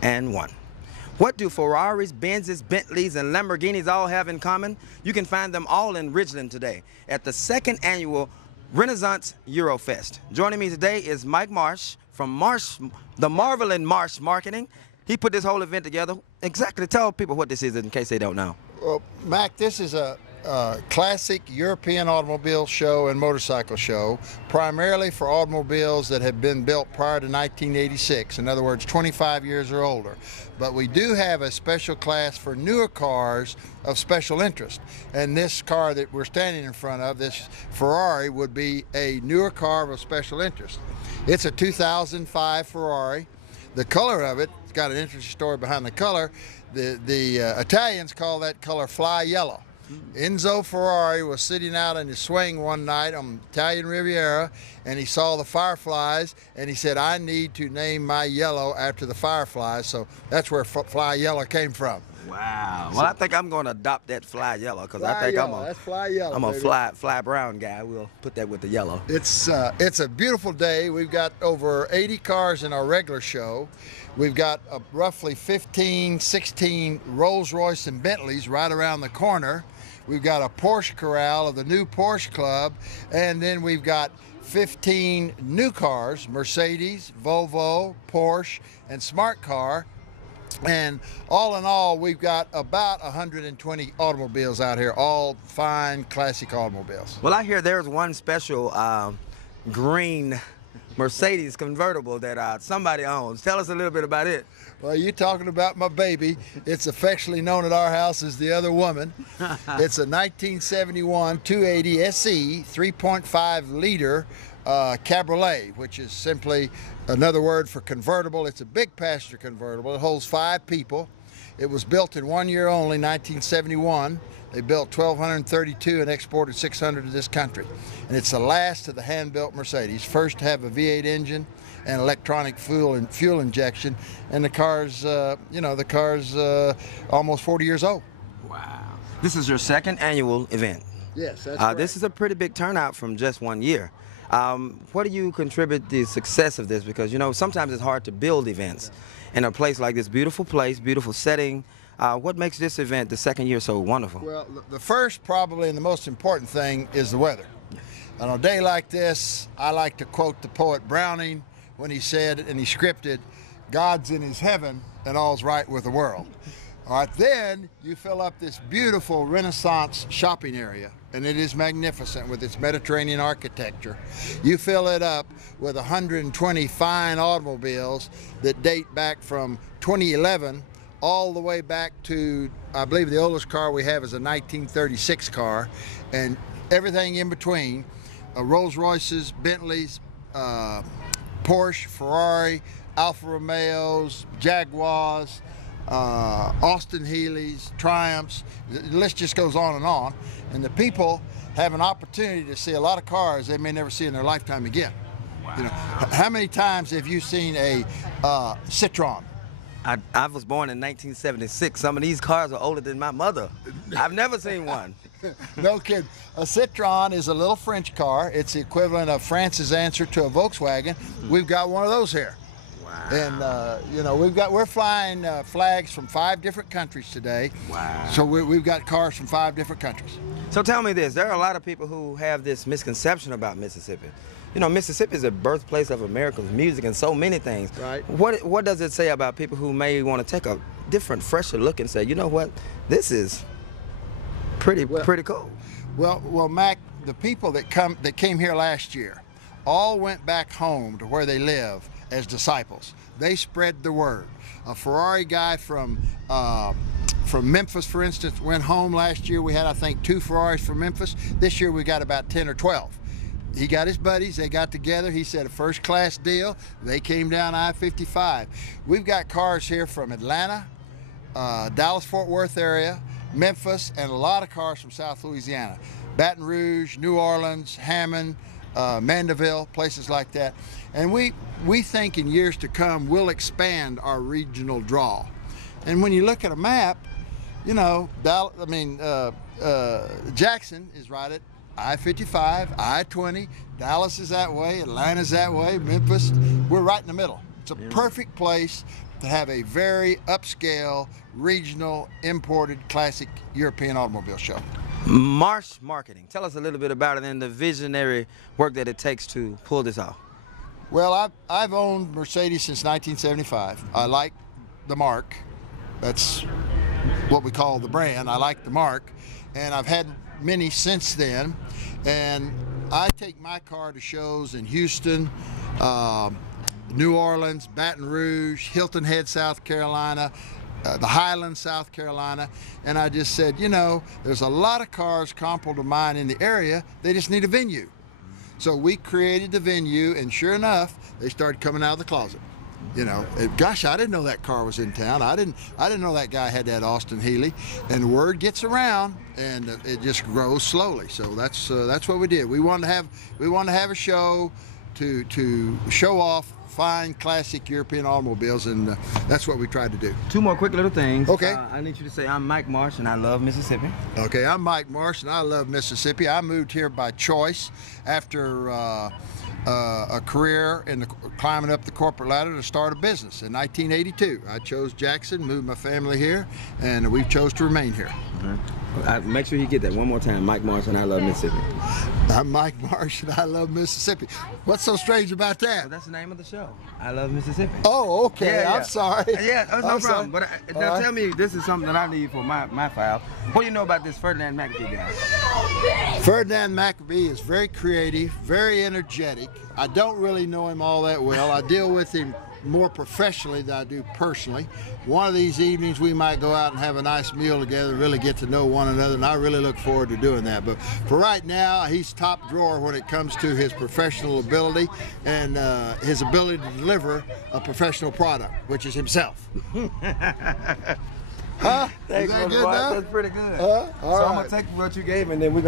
What do Ferraris, Benzes, Bentleys, and Lamborghinis all have in common? You can find them all in Ridgeland today at the second annual Renaissance Eurofest. Joining me today is Mike Marsh from the Marvelin' Marsh Marketing. He put this whole event together. Exactly, tell people what this is in case they don't know. Well, Mac, this is a classic European automobile show and motorcycle show, primarily for automobiles that have been built prior to 1986, in other words, 25 years or older. But we do have a special class for newer cars of special interest. And this car that we're standing in front of, this Ferrari, would be a newer car of special interest. It's a 2005 Ferrari. The color of it, it's got an interesting story behind the color. The Italians call that color fly yellow. Enzo Ferrari was sitting out in his swing one night on Italian Riviera, and he saw the fireflies, and he said, I need to name my yellow after the fireflies. So that's where fly yellow came from. Wow. Well, I think I'm going to adopt that fly yellow, because I think that's fly yellow, I'm a fly brown guy. We'll put that with the yellow. It's a beautiful day. We've got over 80 cars in our regular show. We've got roughly 15, 16 Rolls-Royce and Bentleys right around the corner. We've got a Porsche corral of the new Porsche Club, and then we've got 15 new cars, Mercedes, Volvo, Porsche, and Smart Car. And all in all, we've got about 120 automobiles out here, all fine, classic automobiles. Well, I hear there's one special green Mercedes convertible that somebody owns. Tell us a little bit about it. Well, you're talking about my baby. It's affectionately known at our house as the other woman. It's a 1971 280 SE 3.5 liter cabriolet, which is simply another word for convertible. It's a big passenger convertible. It holds 5 people. It was built in 1 year only, 1971. They built 1,232 and exported 600 to this country. And it's the last of the hand-built Mercedes. First to have a V8 engine and electronic fuel injection. And the car's, almost 40 years old. Wow. This is your second annual event. Yes, that's right. This is a pretty big turnout from just 1 year. What do you contribute the success of this? Because, you know, sometimes it's hard to build events in a place like this. Beautiful place, beautiful setting. What makes this event, the second year, so wonderful? Well, the first probably and the most important thing is the weather. On a day like this, I like to quote the poet Browning when he said, and he scripted, God's in his heaven and all's right with the world. All right, then you fill up this beautiful Renaissance shopping area, and it is magnificent with its Mediterranean architecture. You fill it up with 120 fine automobiles that date back from 2011 all the way back to, I believe the oldest car we have is a 1936 car, and everything in between, Rolls-Royces, Bentleys, Porsche, Ferrari, Alfa Romeos, Jaguars, Austin Healey's, Triumphs, the list just goes on. And the people have an opportunity to see a lot of cars they may never see in their lifetime again. Wow. You know, how many times have you seen a Citroen? I was born in 1976. Some of these cars are older than my mother. I've never seen one. No kidding. A Citroen is a little French car. It's the equivalent of France's answer to a Volkswagen. We've got one of those here. Wow. And you know, we're flying flags from 5 different countries today. Wow. So we've got cars from 5 different countries. So tell me this, there are a lot of people who have this misconception about Mississippi. You know, Mississippi is the birthplace of America's music and so many things. Right. What does it say about people who may want to take a different, fresher look and say, you know what, this is pretty cool? Well, Mac, the people that came here last year all went back home to where they live as disciples. They spread the word. A Ferrari guy from Memphis, for instance, went home last year. We had, I think, 2 Ferraris from Memphis. This year we got about 10 or 12. He got his buddies, they got together, he said a first-class deal. They came down I-55. We've got cars here from Atlanta, Dallas-Fort Worth area, Memphis, and a lot of cars from South Louisiana. Baton Rouge, New Orleans, Hammond, Mandeville, places like that. And we think in years to come we'll expand our regional draw. And when you look at a map, you know, Jackson is right at I-55, I-20, Dallas is that way, Atlanta's that way, Memphis, we're right in the middle. It's a perfect place, to have a very upscale, regional, imported, classic European automobile show. Marsh Marketing. Tell us a little bit about it and the visionary work that it takes to pull this off. Well, I've owned Mercedes since 1975. I like the mark. That's what we call the brand. I like the mark, and I've had many since then. And I take my car to shows in Houston, New Orleans, Baton Rouge, Hilton Head, South Carolina, the Highlands, South Carolina, and I just said, you know, there's a lot of cars comparable to mine in the area. They just need a venue. So we created the venue, and sure enough, they started coming out of the closet. You know, gosh, I didn't know that car was in town. I didn't know that guy had that Austin Healey. And the word gets around, and it just grows slowly. So that's what we did. We wanted to have a show to show off fine classic European automobiles, and that's what we tried to do. Two more quick little things. Okay. I need you to say, I'm Mike Marsh and I love Mississippi. Okay, I'm Mike Marsh and I love Mississippi. I moved here by choice after a career in climbing up the corporate ladder to start a business in 1982. I chose Jackson, moved my family here, and we chose to remain here. Make sure you get that one more time. Mike Marsh and I love Mississippi. I'm Mike Marsh and I love Mississippi. What's so strange about that? Well, that's the name of the show. I love Mississippi. Oh, okay. Yeah. I'm sorry. Yeah, that's no problem. But now right. Tell me, this is something that I need for my file. What do you know about this Ferdinand McAfee guy? Ferdinand McAfee is very creative, very energetic. I don't really know him all that well. I deal with him more professionally than I do personally. One of these evenings we might go out and have a nice meal together, really get to know one another, and I really look forward to doing that. But for right now, he's top drawer when it comes to his professional ability and his ability to deliver a professional product, which is himself. Huh? Thanks, is that good boy. now? That's pretty good. All so right. I'm going to take what you gave and then we're going to